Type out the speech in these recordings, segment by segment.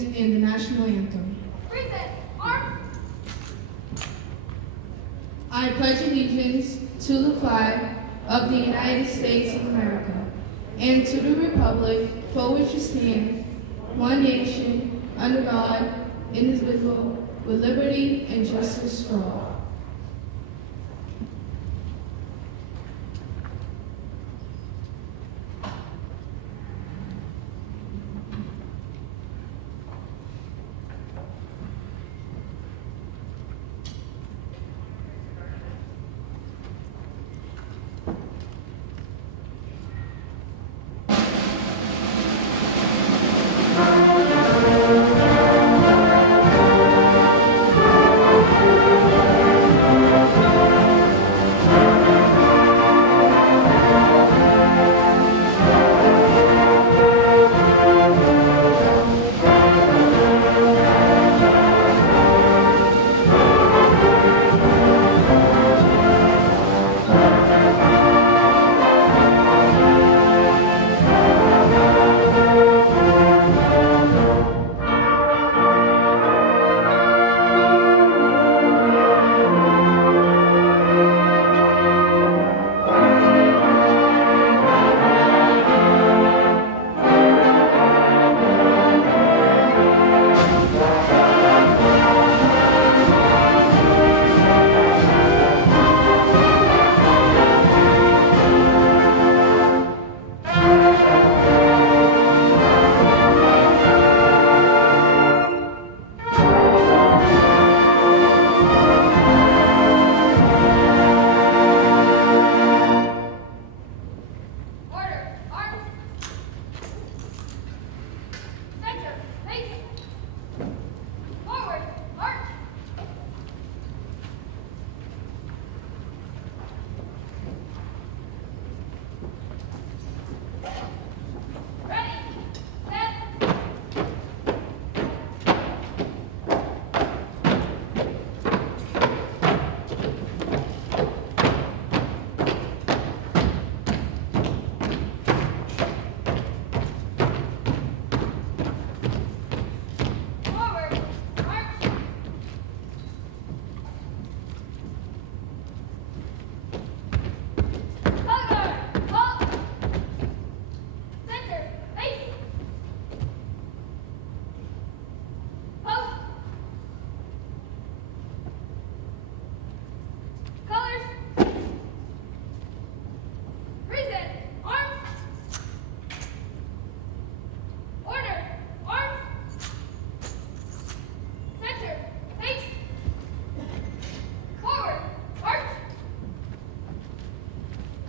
students in the national anthem. Present. Arms. I pledge allegiance to the flag of the United States of America and to the republic for which it stands, one nation, under God, indivisible, with liberty and justice for all.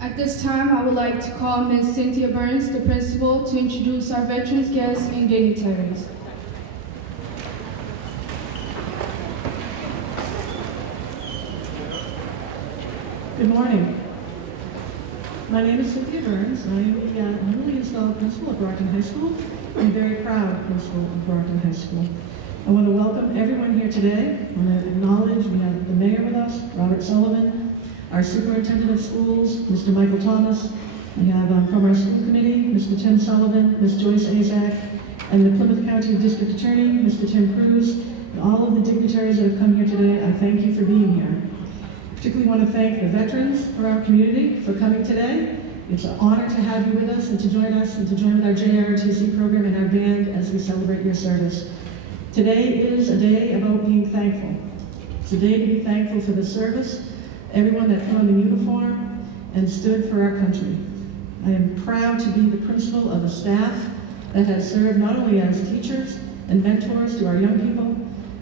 At this time, I would like to call Ms. Cynthia Burns, the principal, to introduce our veterans, guests, and dignitaries. Good morning. My name is Cynthia Burns. I am the newly installed principal at Brockton High School. I'm very proud principal of Brockton High School. I want to welcome everyone here today. I want to acknowledge we have the mayor with us, Robert Sullivan, our superintendent of schools, Mr. Michael Thomas. We have from our school committee, Mr. Tim Sullivan, Ms. Joyce Azak, and the Plymouth County District Attorney, Mr. Tim Cruz, and all of the dignitaries that have come here today. I thank you for being here. Particularly want to thank the veterans for our community for coming today. It's an honor to have you with us and to join with our JROTC program and our band as we celebrate your service. Today is a day about being thankful. It's a day to be thankful for the service, everyone that put on the uniform and stood for our country. I am proud to be the principal of a staff that has served not only as teachers and mentors to our young people,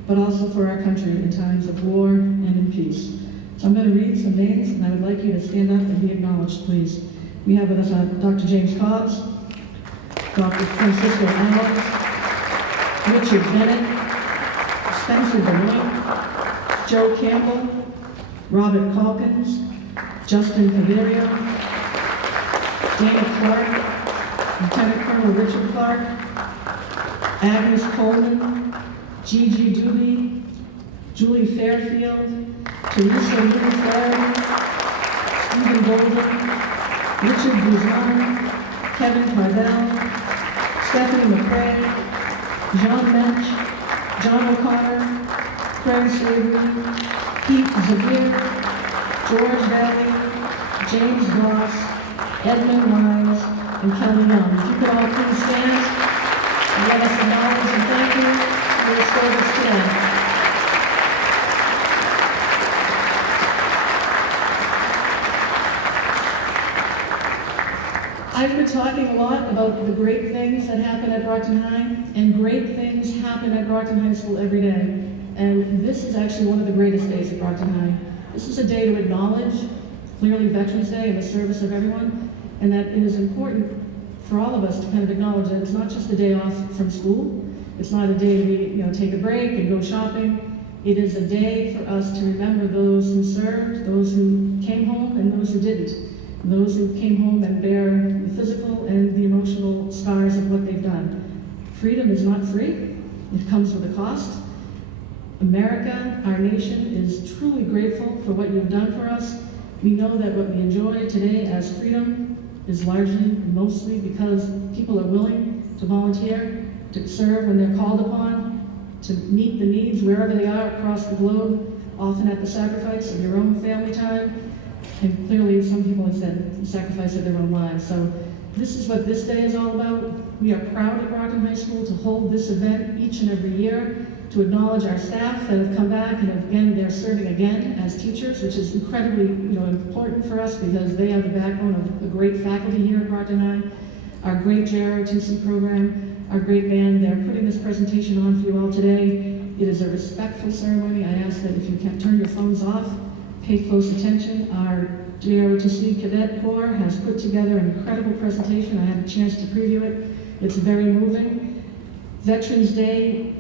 but also for our country in times of war and in peace. So I'm going to read some names, and I would like you to stand up and be acknowledged, please. We have with us Dr. James Cobbs, Dr. Francisco Alves, Richard Bennett, Spencer Benoit, Joe Campbell, Robert Calkins, Justin Caverio, Dana Clark, Lieutenant Colonel Richard Clark, Agnes Coleman, Gigi Dooley, Julie Fairfield, Teresa Lewis, Stephen Golden, Richard Buzan, Kevin Cardell, Stephanie McCrae, John Mensch, John O'Connor, Craig Savory, Pete Zavir, George Valley, James Ross, Edmund Wise, and Kelly Young. If you could all please stand and let us acknowledge and thank you for your service today. I've been talking a lot about the great things that happen at Brockton High, and great things happen at Brockton High School every day. And this is actually one of the greatest days at Brockton High. This is a day to acknowledge, clearly Veterans Day, and the service of everyone, and that it is important for all of us to kind of acknowledge that it's not just a day off from school. It's not a day to take a break and go shopping. It is a day for us to remember those who served, those who came home, and those who didn't. Those who came home and bear the physical and the emotional scars of what they've done. Freedom is not free. It comes with a cost. America, our nation, is truly grateful for what you've done for us. We know that what we enjoy today as freedom is largely, mostly because people are willing to volunteer, to serve when they're called upon, to meet the needs wherever they are across the globe, often at the sacrifice of your own family time. And clearly, some people have said the sacrifice of their own lives. So this is what this day is all about. We are proud at Brockton High School to hold this event each and every year, to acknowledge our staff that have come back, and again, they're serving again as teachers, which is incredibly important for us because they are the backbone of a great faculty here at Brockton High, our great JROTC program, our great band. They're putting this presentation on for you all today. It is a respectful ceremony. I ask that if you can turn your phones off, pay close attention. Our JROTC Cadet Corps has put together an incredible presentation. I had a chance to preview it. It's very moving. Veterans Day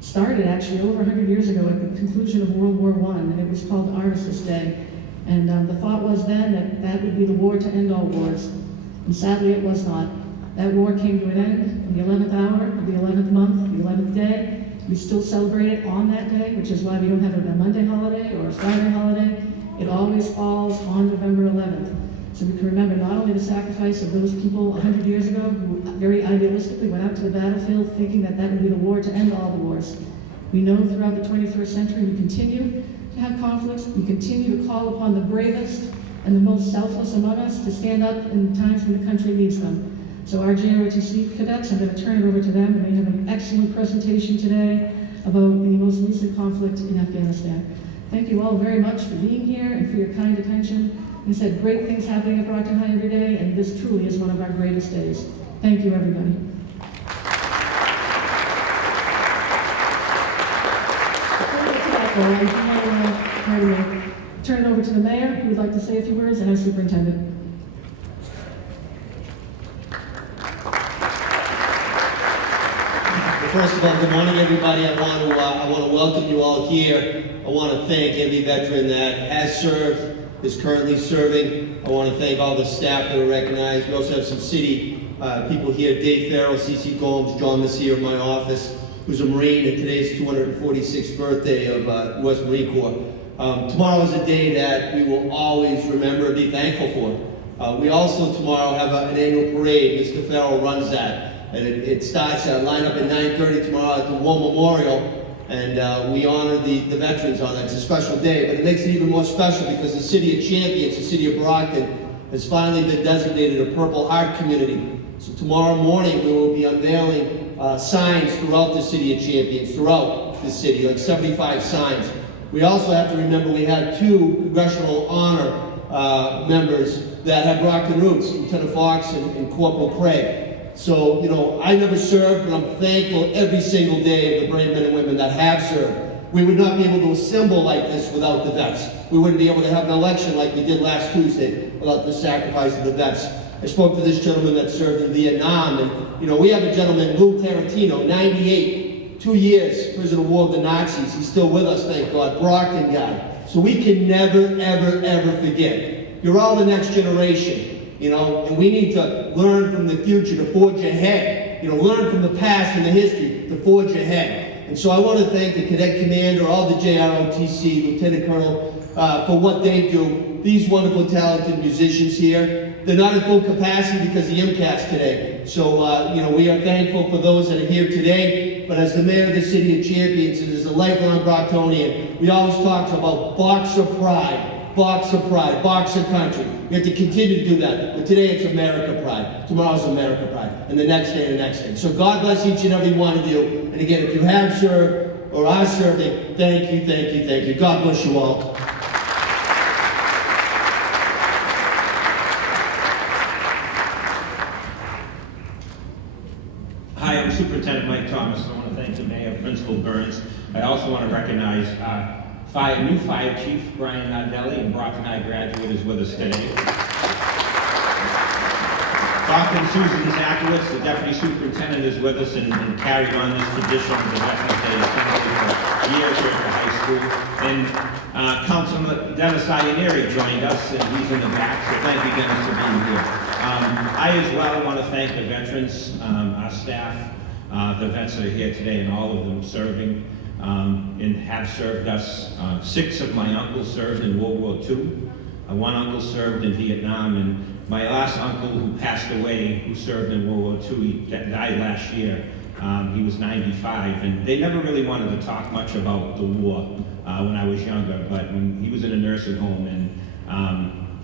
started actually over 100 years ago at the conclusion of World War I, and it was called Armistice Day. And the thought was then that that would be the war to end all wars. And sadly, it was not. That war came to an end in the 11th hour of the 11th month, the 11th day. We still celebrate it on that day, which is why we don't have a Monday holiday or a Friday holiday. It always falls on November 11th. So we can remember not only the sacrifice of those people 100 years ago who very idealistically went out to the battlefield thinking that that would be the war to end all the wars. We know throughout the 21st century we continue to have conflicts. We continue to call upon the bravest and the most selfless among us to stand up in times when the country needs them. So our JROTC cadets, I'm going to turn it over to them, and they have an excellent presentation today about the most recent conflict in Afghanistan. Thank you all very much for being here and for your kind attention. We said great things happening at Brockton High every day, and this truly is one of our greatest days. Thank you, everybody. Turn it over to the mayor, who would like to say a few words, and our superintendent. First of all, good morning, everybody. I want to welcome you all here. I want to thank every veteran that has served, is currently serving. I want to thank all the staff that are recognized. We also have some city people here: Dave Farrell, C.C. Gomes, John Messier in my office, who's a Marine, and today's 246th birthday of U.S. Marine Corps. Tomorrow is a day that we will always remember and be thankful for. We also tomorrow have an annual parade. Mr. Farrell runs that. And it starts line up at 9:30 tomorrow at the War Memorial, and we honor the veterans on that. It's a special day, but it makes it even more special because the City of Champions, the City of Brockton, has finally been designated a Purple Heart community. So tomorrow morning we will be unveiling signs throughout the City of Champions, throughout the city, like 75 signs. We also have to remember we have 2 Congressional Honor members that have Brockton roots, Lieutenant Fox and Corporal Craig. So, I never served, but I'm thankful every single day of the brave men and women that have served. We would not be able to assemble like this without the vets. We wouldn't be able to have an election like we did last Tuesday without the sacrifice of the vets. I spoke to this gentleman that served in Vietnam, and, we have a gentleman, Lou Tarantino, 98, 2 years, prisoner of war of the Nazis. He's still with us, thank God, Brockton guy. So we can never, ever, ever forget. You're all the next generation. And we need to learn from the future to forge ahead. Learn from the past and the history to forge ahead. And so I want to thank the Cadet Commander, all the JROTC, Lieutenant Colonel, for what they do. These wonderful, talented musicians here. They're not in full capacity because of the MCAS today. So, we are thankful for those that are here today. but as the mayor of the city of Champions and as a lifelong Brocktonian, we always talk about Boxer pride, Boxer pride, Boxer country. We have to continue to do that. But today it's America pride. Tomorrow's America pride. And the next day and the next day. So God bless each and every one of you. And again, if you have served or are serving, thank you, thank you, thank you. God bless you all. Hi, I'm Superintendent Mike Thomas. I want to thank the Mayor, Principal Burns. I also want to recognize new Fire Chief Brian Nardelli, and Brockton High graduate is with us today. Dr. Susan Zakowitz, the Deputy Superintendent, is with us and carried on this tradition of the Veterans Day Assembly for years here at the high school. And Councilman Dennis Iannieri joined us, and he's in the back, so thank you, Dennis, for being here. I as well want to thank the veterans, our staff, the vets that are here today, and all of them serving and have served us. 6 of my uncles served in World War II. One uncle served in Vietnam, and my last uncle who passed away, who served in World War II, he died last year. He was 95, and they never really wanted to talk much about the war when I was younger, but when he was in a nursing home, and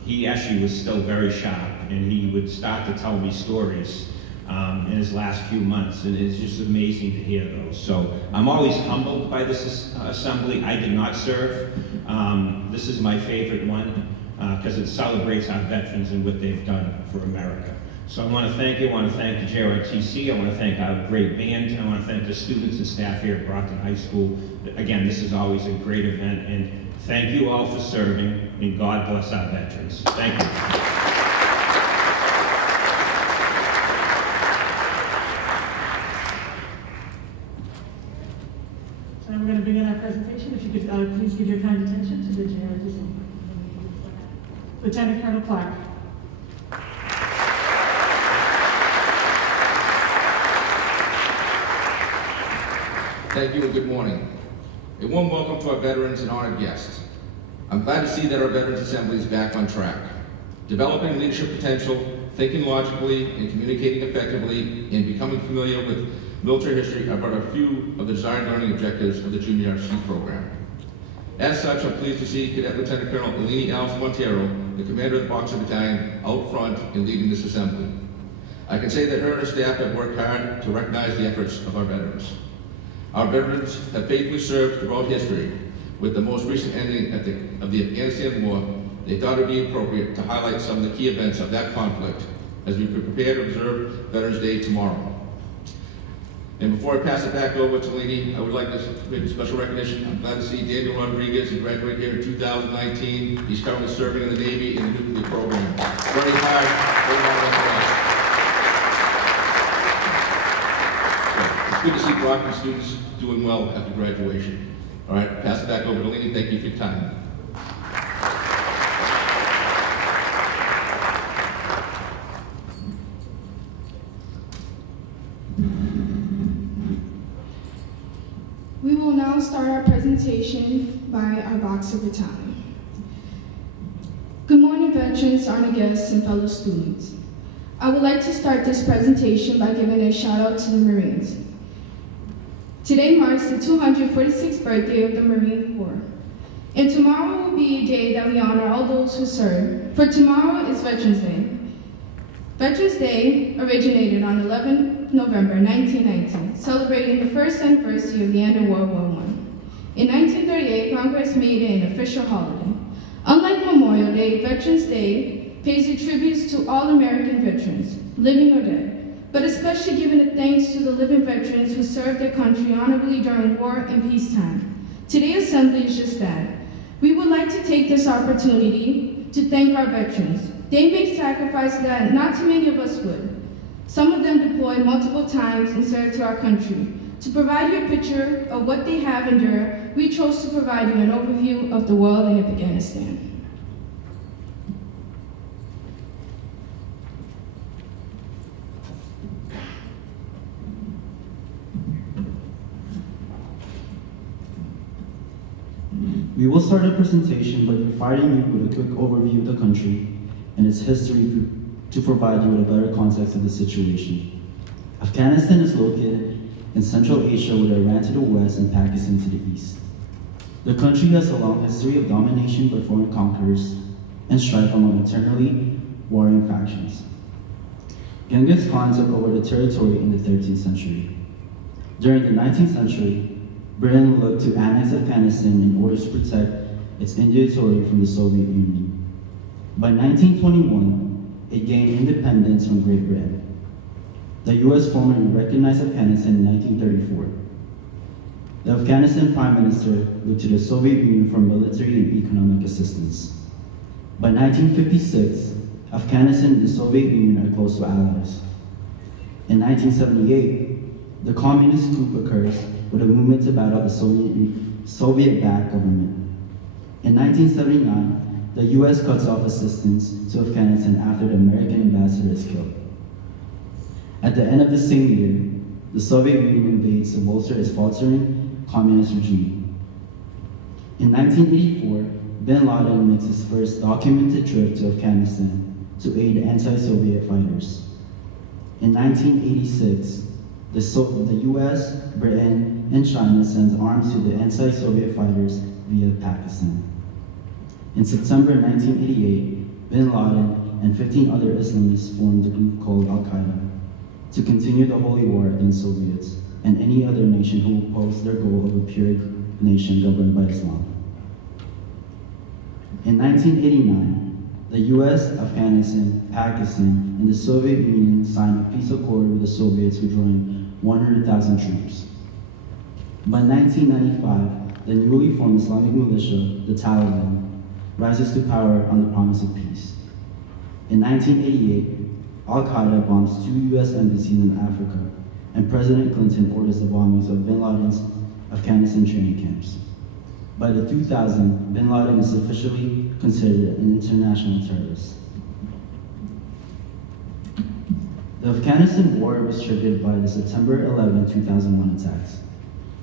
he actually was still very sharp, and he would start to tell me stories in his last few months, and it's just amazing to hear those. So I'm always humbled by this assembly. I did not serve. This is my favorite one because it celebrates our veterans and what they've done for America. So I want to thank you. I want to thank the JRTC. I want to thank our great band. I want to thank the students and staff here at Brockton High School. Again, this is always a great event, and thank you all for serving, and God bless our veterans. Thank you. So now we're going to begin our presentation. If you could please give your kind attention to the JRTC. Lieutenant Colonel Clark. Thank you and good morning. A warm welcome to our veterans and honored guests. I'm glad to see that our Veterans Assembly is back on track. Developing leadership potential, thinking logically, and communicating effectively, and becoming familiar with military history are but a few of the desired learning objectives of the Junior RC program. As such, I'm pleased to see Cadet Lieutenant Colonel Eleni Alves Montero, the commander of the Boxer Battalion, out front and leading this assembly. I can say that her and her staff have worked hard to recognize the efforts of our veterans. Our veterans have faithfully served throughout history. With the most recent ending of the Afghanistan War, they thought it would be appropriate to highlight some of the key events of that conflict as we prepare to observe Veterans Day tomorrow. And before I pass it back over to Eleni, I would like to make a special recognition. I'm glad to see Daniel Rodriguez, who graduated here in 2019. He's currently serving in the Navy in the nuclear program. Very hard on the It's good to see Brockton students doing well after graduation. All right, pass it back over to Eleni. Thank you for your time. We will now start our presentation by our Boxer Battalion. Good morning, veterans, honored guests, and fellow students. I would like to start this presentation by giving a shout out to the Marines. Today marks the 246th birthday of the Marine Corps, and tomorrow will be a day that we honor all those who serve, for tomorrow is Veterans Day. Veterans Day originated on 11 November 1919, celebrating the first anniversary of the end of World War I. In 1938, Congress made it an official holiday. Unlike Memorial Day, Veterans Day pays the tributes to all American veterans, living or dead, but especially giving the thanks to the living veterans who served their country honorably during war and peacetime. Today's assembly is just that. We would like to take this opportunity to thank our veterans. They make sacrifices that not too many of us would. Some of them deployed multiple times and served to our country. To provide you a picture of what they have endured, we chose to provide you an overview of the world in Afghanistan. We will start our presentation by providing you with a quick overview of the country and its history to provide you with a better context of the situation. Afghanistan is located and Central Asia with Iran to the west and Pakistan to the east. The country has a long history of domination by foreign conquerors and strife among internally warring factions. Genghis Khan took over the territory in the 13th century. During the 19th century, Britain looked to annex Afghanistan in order to protect its Indian territory from the Soviet Union. By 1921, it gained independence from Great Britain. The US formally recognized Afghanistan in 1934. The Afghanistan Prime Minister looked to the Soviet Union for military and economic assistance. By 1956, Afghanistan and the Soviet Union are close to allies. In 1978, the communist coup occurs with a movement to battle the Soviet-backed government. In 1979, the US cuts off assistance to Afghanistan after the American ambassador is killed. At the end of the same year, the Soviet Union invades to bolster its faltering communist regime. In 1984, bin Laden makes his first documented trip to Afghanistan to aid anti-Soviet fighters. In 1986, the US, Britain, and China sends arms to the anti-Soviet fighters via Pakistan. In September 1988, bin Laden and 15 other Islamists formed a group called Al-Qaeda to continue the holy war against Soviets and any other nation who opposed their goal of a pure nation governed by Islam. In 1989, the US, Afghanistan, Pakistan, and the Soviet Union signed a peace accord with the Soviets withdrawing 100,000 troops. By 1995, the newly formed Islamic militia, the Taliban, rises to power on the promise of peace. In 1988, Al-Qaeda bombs 2 US embassies in Africa, and President Clinton orders the bombings of bin Laden's Afghanistan training camps. By the 2000s, bin Laden is officially considered an international terrorist. The Afghanistan war was triggered by the September 11, 2001 attacks.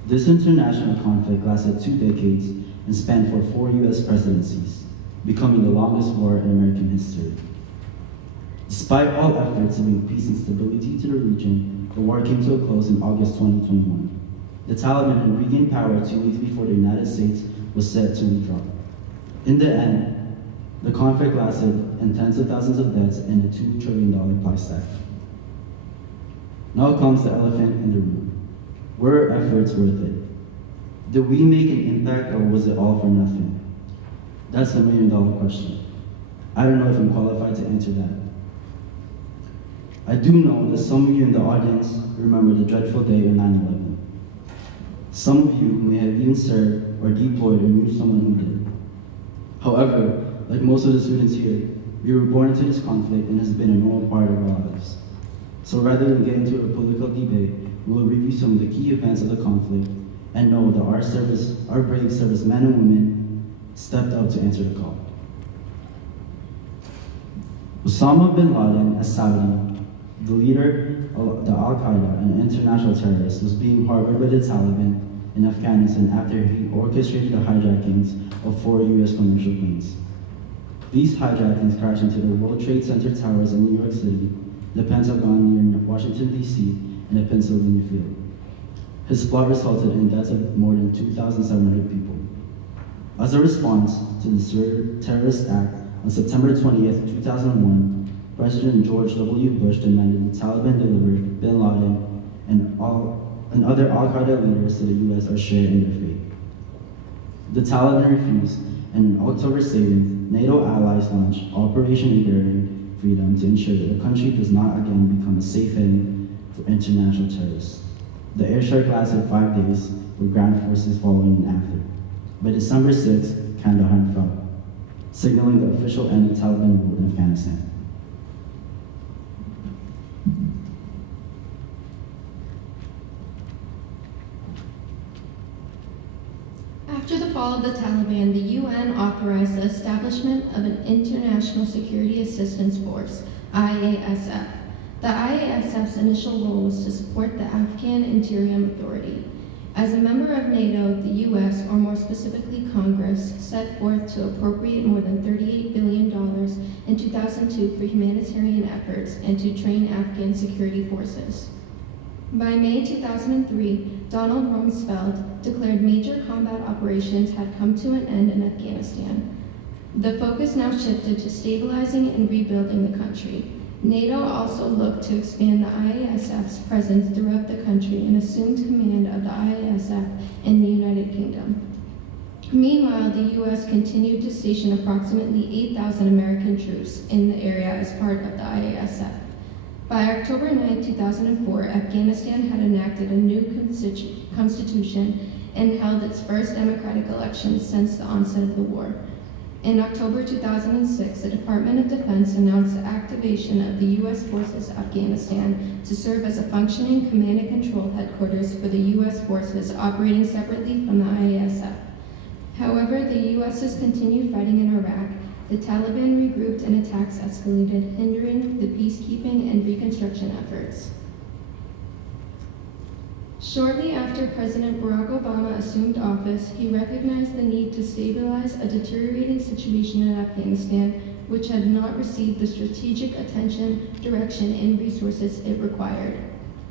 This international conflict lasted 2 decades and spanned for 4 US presidencies, becoming the longest war in American history. Despite all efforts to bring peace and stability to the region, the war came to a close in August 2021. The Taliban had regained power 2 weeks before the United States was set to withdraw. In the end, the conflict lasted and tens of thousands of deaths and a $2 trillion price tag. Now comes the elephant in the room. Were our efforts worth it? Did we make an impact or was it all for nothing? That's the $1 million question. I don't know if I'm qualified to answer that. I do know that some of you in the audience remember the dreadful day of 9/11. Some of you may have even served or deployed or knew someone who did. However, like most of the students here, we were born into this conflict and it has been a normal part of our lives. So rather than get into a political debate, we will review some of the key events of the conflict and know that our brave servicemen and women stepped up to answer the call. Osama bin Laden, a Saudi, the leader of the Al-Qaeda, an international terrorist, was being harbored by the Taliban in Afghanistan after he orchestrated the hijackings of 4 US commercial planes. These hijackings crashed into the World Trade Center towers in New York City, the Pentagon near Washington, D.C., and the Pennsylvania field. His plot resulted in deaths of more than 2,700 people. As a response to the terrorist act, on September 20th, 2001, President George W. Bush demanded the Taliban deliver bin Laden and other Al-Qaeda leaders to the US or share in their fate. The Taliban refused, and on October 7th, NATO allies launched Operation Enduring Freedom to ensure that the country does not again become a safe haven for international terrorists. The airstrike lasted 5 days, with ground forces following after. By December 6th, Kandahar fell, signaling the official end of Taliban rule in Afghanistan. After the fall of the Taliban, the UN authorized the establishment of an International Security Assistance Force, IASF. The IASF's initial role was to support the Afghan Interior Authority. As a member of NATO, the US, or more specifically Congress, set forth to appropriate more than $38 billion in 2002 for humanitarian efforts and to train Afghan security forces. By May 2003, Donald Rumsfeld declared major combat operations had come to an end in Afghanistan. The focus now shifted to stabilizing and rebuilding the country. NATO also looked to expand the IASF's presence throughout the country and assumed command of the IASF in the United Kingdom. Meanwhile, the U.S. continued to station approximately 8,000 American troops in the area as part of the IASF. By October 9, 2004, Afghanistan had enacted a new constitution and held its first democratic elections since the onset of the war. In October 2006, the Department of Defense announced the activation of the U.S. Forces Afghanistan to serve as a functioning command and control headquarters for the U.S. forces operating separately from the IASF. However, the U.S.'s continued fighting in Iraq, the Taliban regrouped and attacks escalated, hindering the peacekeeping and reconstruction efforts. Shortly after President Barack Obama assumed office, he recognized the need to stabilize a deteriorating situation in Afghanistan, which had not received the strategic attention, direction, and resources it required.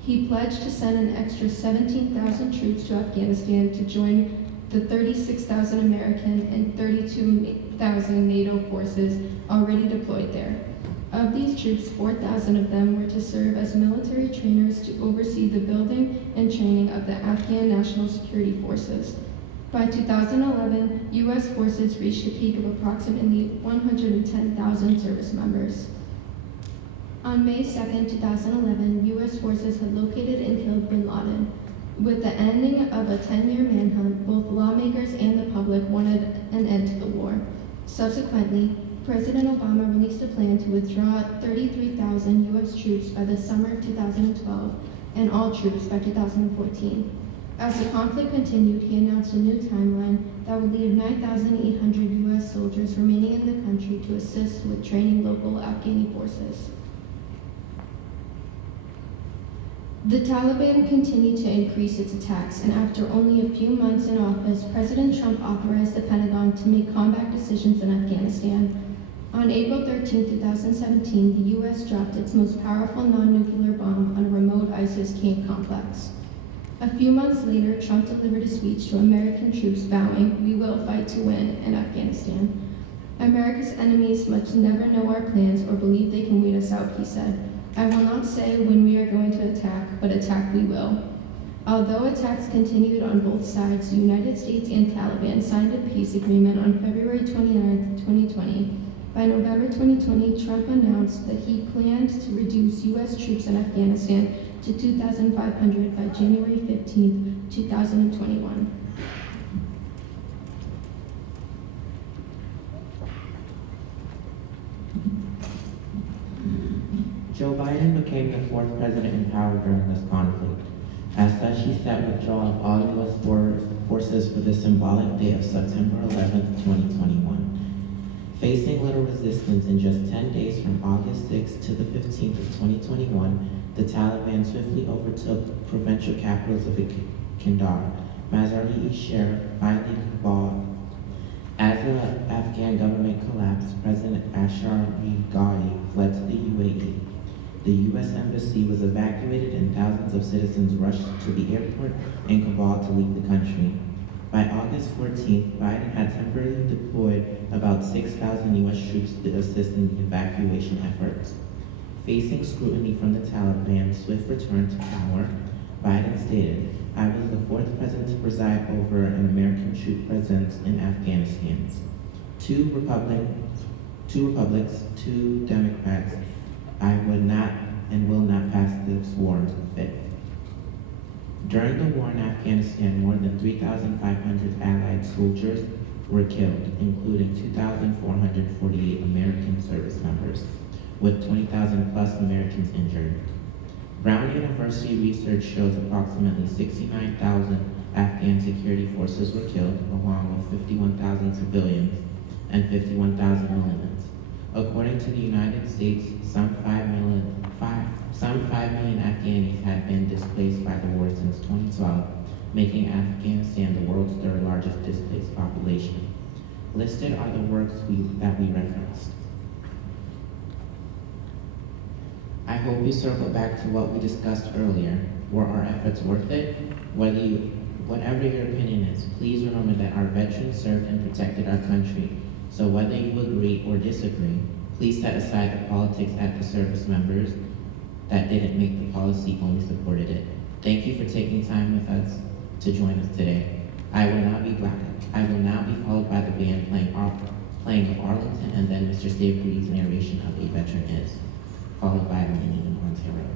He pledged to send an extra 17,000 troops to Afghanistan to join the 36,000 American and 32,000 NATO forces already deployed there. Of these troops, 4,000 of them were to serve as military trainers to oversee the building and training of the Afghan National Security Forces. By 2011, U.S. forces reached a peak of approximately 110,000 service members. On May 2, 2011, U.S. forces had located and killed bin Laden. With the ending of a 10-year manhunt, both lawmakers and the public wanted an end to the war. Subsequently, President Obama released a plan to withdraw 33,000 U.S. troops by the summer of 2012 and all troops by 2014. As the conflict continued, he announced a new timeline that would leave 9,800 U.S. soldiers remaining in the country to assist with training local Afghani forces. The Taliban continued to increase its attacks, and after only a few months in office, President Trump authorized the Pentagon to make combat decisions in Afghanistan. On April 13, 2017, the U.S. dropped its most powerful non-nuclear bomb on a remote ISIS camp complex. A few months later, Trump delivered a speech to American troops vowing, "We will fight to win" in Afghanistan. America's enemies must never know our plans or believe they can wait us out, he said. "I will not say when we are going to attack, but attack we will." Although attacks continued on both sides, the United States and Taliban signed a peace agreement on February 29, 2020. By November 2020, Trump announced that he planned to reduce U.S. troops in Afghanistan to 2,500 by January 15, 2021. Joe Biden became the fourth president in power during this conflict. As such, he set withdrawal of all U.S. forces for the symbolic day of September 11, 2021. Facing little resistance in just 10 days from August 6 to the 15th of 2021, the Taliban swiftly overtook provincial capitals of Kandahar, Mazar-e Sharif, finally Kabul. As the Afghan government collapsed, President Ashraf Ghani fled to the UAE. The U.S. Embassy was evacuated and thousands of citizens rushed to the airport in Kabul to leave the country. By August 14th, Biden had temporarily deployed about 6,000 U.S. troops to assist in the evacuation efforts. Facing scrutiny from the Taliban's swift return to power, Biden stated, "I was the fourth president to preside over an American troop presence in Afghanistan. Two republics, two Democrats. I would not and will not pass this war into the fifth." During the war in Afghanistan, more than 3,500 Allied soldiers were killed, including 2,448 American service members, with 20,000 plus Americans injured. Brown University research shows approximately 69,000 Afghan security forces were killed, along with 51,000 civilians and 51,000 militants. According to the United States, some 5 million Afghanis had been displaced by the war since 2012, making Afghanistan the world's third largest displaced population. Listed are the works that we referenced. I hope you circle back to what we discussed earlier. Were our efforts worth it? Whatever your opinion is, please remember that our veterans served and protected our country. So whether you agree or disagree, please set aside the politics at the service members that didn't make the policy, only supported it. Thank you for taking time with us to join us today. I will now be followed by the band playing of Arlington, and then Mr. Savory's narration of A Veteran Is, followed by Minnie in Ontario.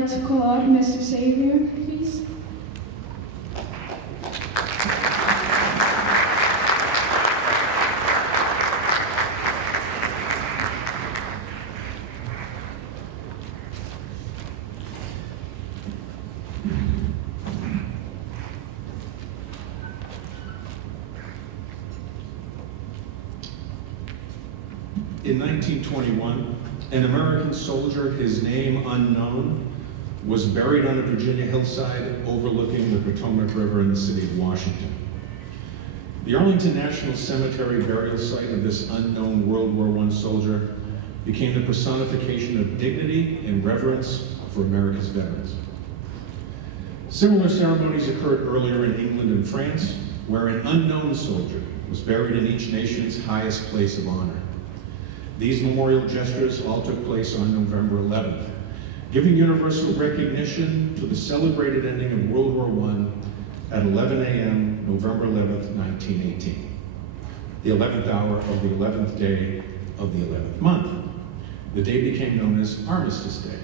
like to call up Mr. Xavier, please. In 1921, an American soldier, his name unknown, was buried on a Virginia hillside overlooking the Potomac River in the city of Washington. The Arlington National Cemetery burial site of this unknown World War I soldier became the personification of dignity and reverence for America's veterans. Similar ceremonies occurred earlier in England and France, where an unknown soldier was buried in each nation's highest place of honor. These memorial gestures all took place on November 11th, giving universal recognition to the celebrated ending of World War I at 11 a.m. November 11th, 1918, the 11th hour of the 11th day of the 11th month. The day became known as Armistice Day.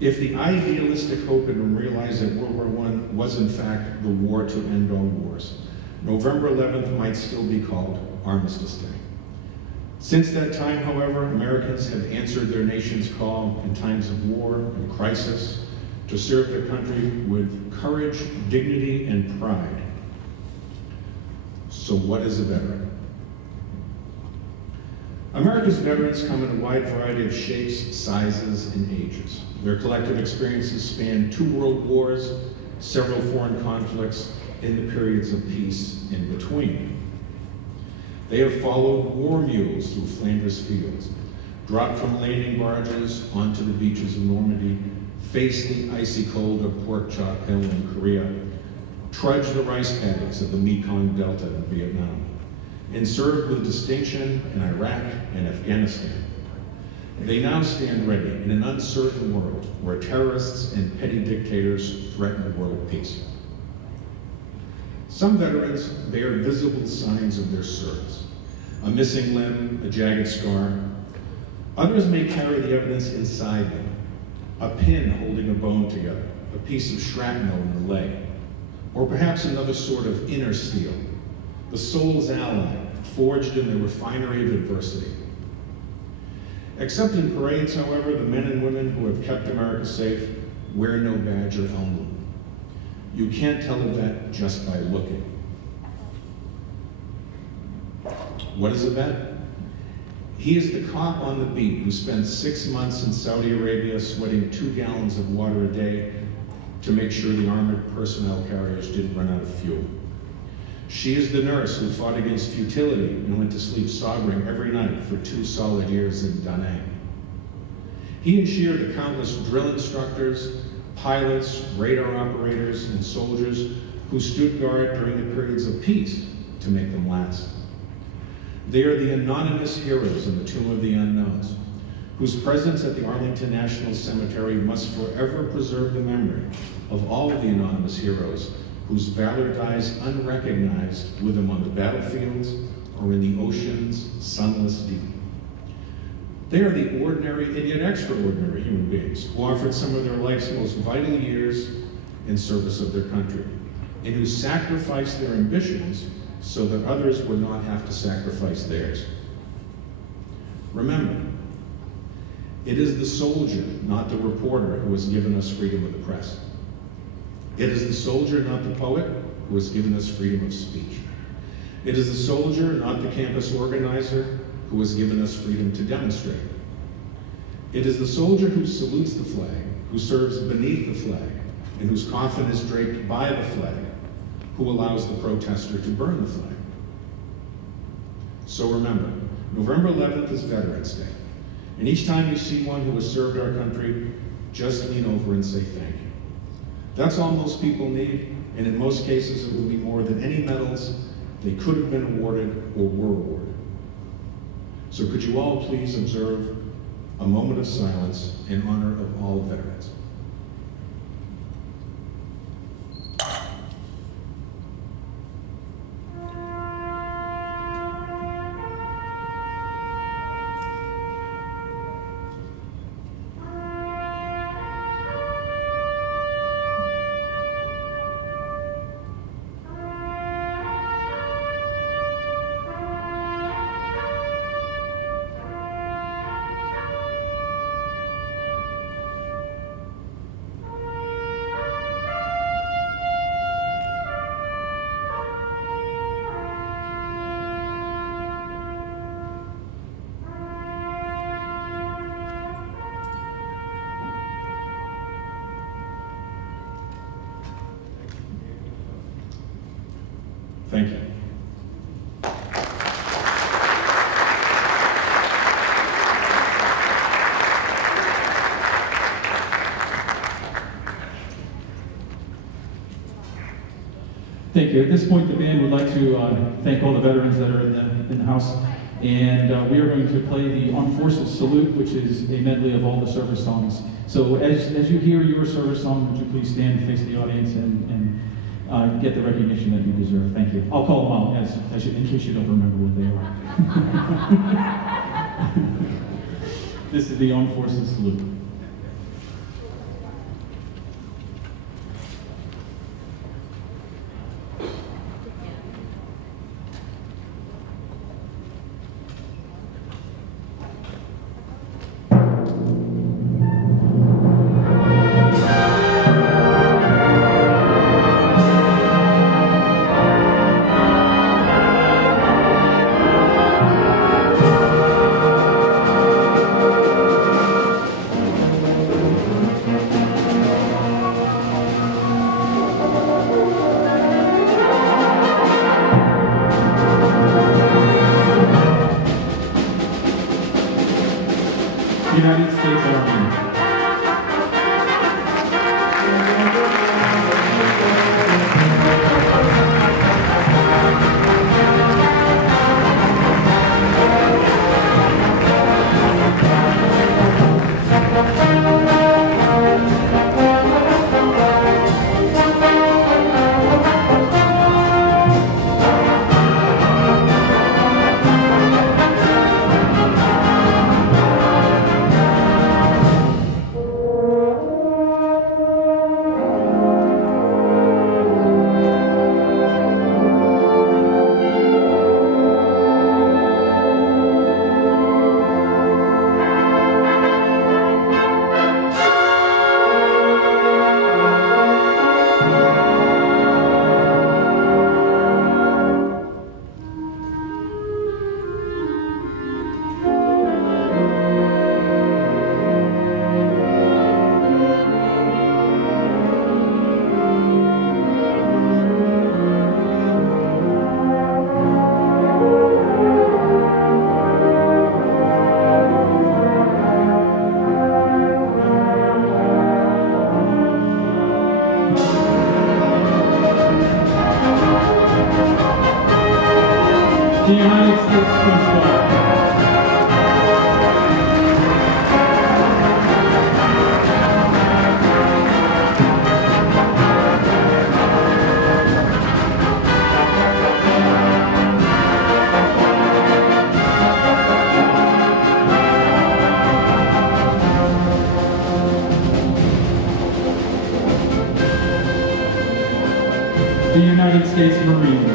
If the idealistic hope had been realized that World War I was in fact the war to end all wars, November 11th might still be called Armistice Day. Since that time, however, Americans have answered their nation's call in times of war and crisis to serve their country with courage, dignity, and pride. So what is a veteran? America's veterans come in a wide variety of shapes, sizes, and ages. Their collective experiences span 2 world wars, several foreign conflicts, and the periods of peace in between. They have followed war mules through Flanders fields, dropped from landing barges onto the beaches of Normandy, faced the icy cold of Pork Chop Hill in Korea, trudged the rice paddies of the Mekong Delta in Vietnam, and served with distinction in Iraq and Afghanistan. They now stand ready in an uncertain world where terrorists and petty dictators threaten world peace. Some veterans bear visible signs of their service, a missing limb, a jagged scar. Others may carry the evidence inside them, a pin holding a bone together, a piece of shrapnel in the leg, or perhaps another sort of inner steel, the soul's ally, forged in the refinery of adversity. Except in parades, however, the men and women who have kept America safe wear no badge or emblem. You can't tell a vet just by looking. What is a vet? He is the cop on the beat who spent 6 months in Saudi Arabia sweating 2 gallons of water a day to make sure the armored personnel carriers didn't run out of fuel. She is the nurse who fought against futility and went to sleep sobbing every night for 2 solid years in Da Nang. He and she are the countless drill instructors, pilots, radar operators, and soldiers who stood guard during the periods of peace to make them last. They are the anonymous heroes in the Tomb of the Unknowns, whose presence at the Arlington National Cemetery must forever preserve the memory of all of the anonymous heroes whose valor dies unrecognized with them on the battlefields or in the ocean's sunless deep. They are the ordinary and yet extraordinary human beings who offered some of their life's most vital years in service of their country, and who sacrificed their ambitions so that others would not have to sacrifice theirs. Remember, it is the soldier, not the reporter, who has given us freedom of the press. It is the soldier, not the poet, who has given us freedom of speech. It is the soldier, not the campus organizer, who has given us freedom to demonstrate. It is the soldier who salutes the flag, who serves beneath the flag, and whose coffin is draped by the flag, who allows the protester to burn the flag. So remember, November 11th is Veterans Day, and each time you see one who has served our country, just lean over and say thank you. That's all most people need, and in most cases it will be more than any medals they could have been awarded or were awarded. So could you all please observe a moment of silence in honor of all veterans. Thank you. Thank you. At this point, the band would like to thank all the veterans that are in the house. And we are going to play the Armed Forces Salute, which is a medley of all the service songs. So as you hear your service song, would you please stand and face the audience and get the recognition that you deserve. Thank you. I'll call them out in case you don't remember what they are. This is the Armed Forces Salute. United States Army. The United States Coast Guard. The United States Marines.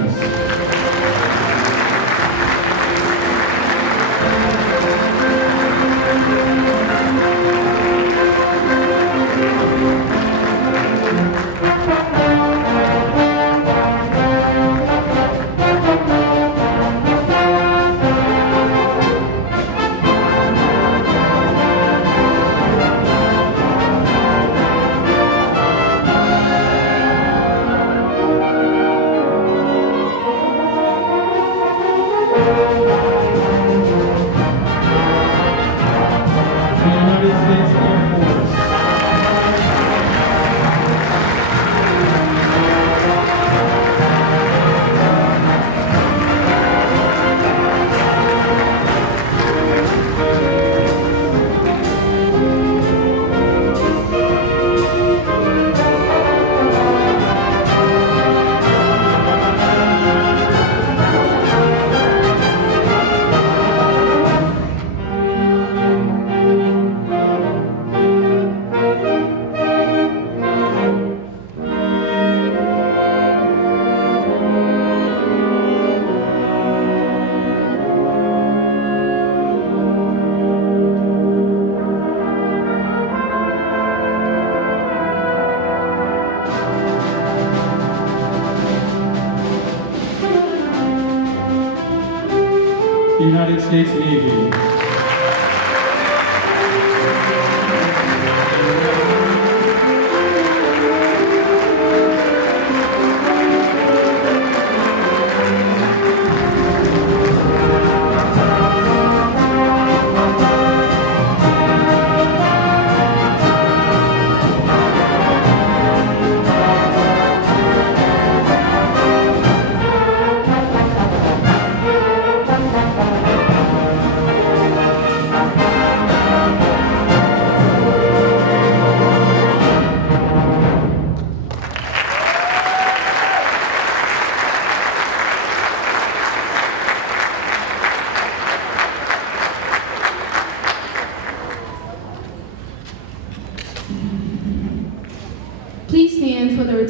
The United States Navy.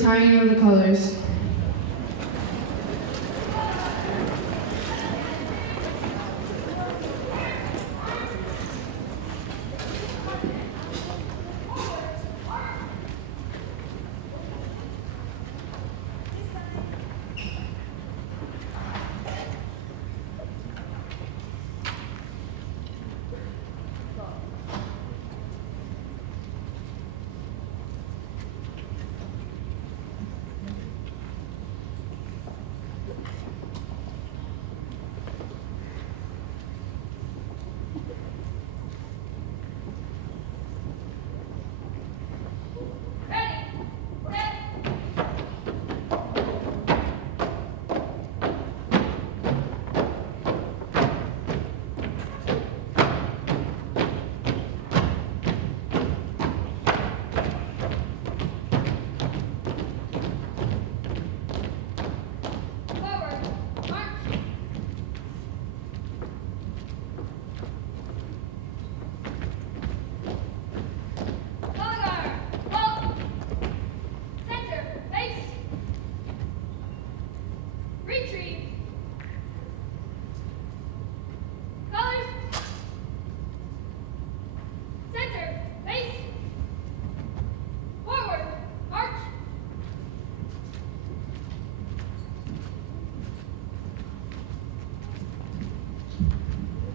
tying of the colors.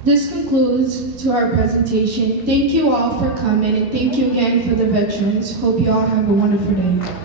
This concludes to our presentation. Thank you all for coming, and thank you again for the veterans. Hope you all have a wonderful day.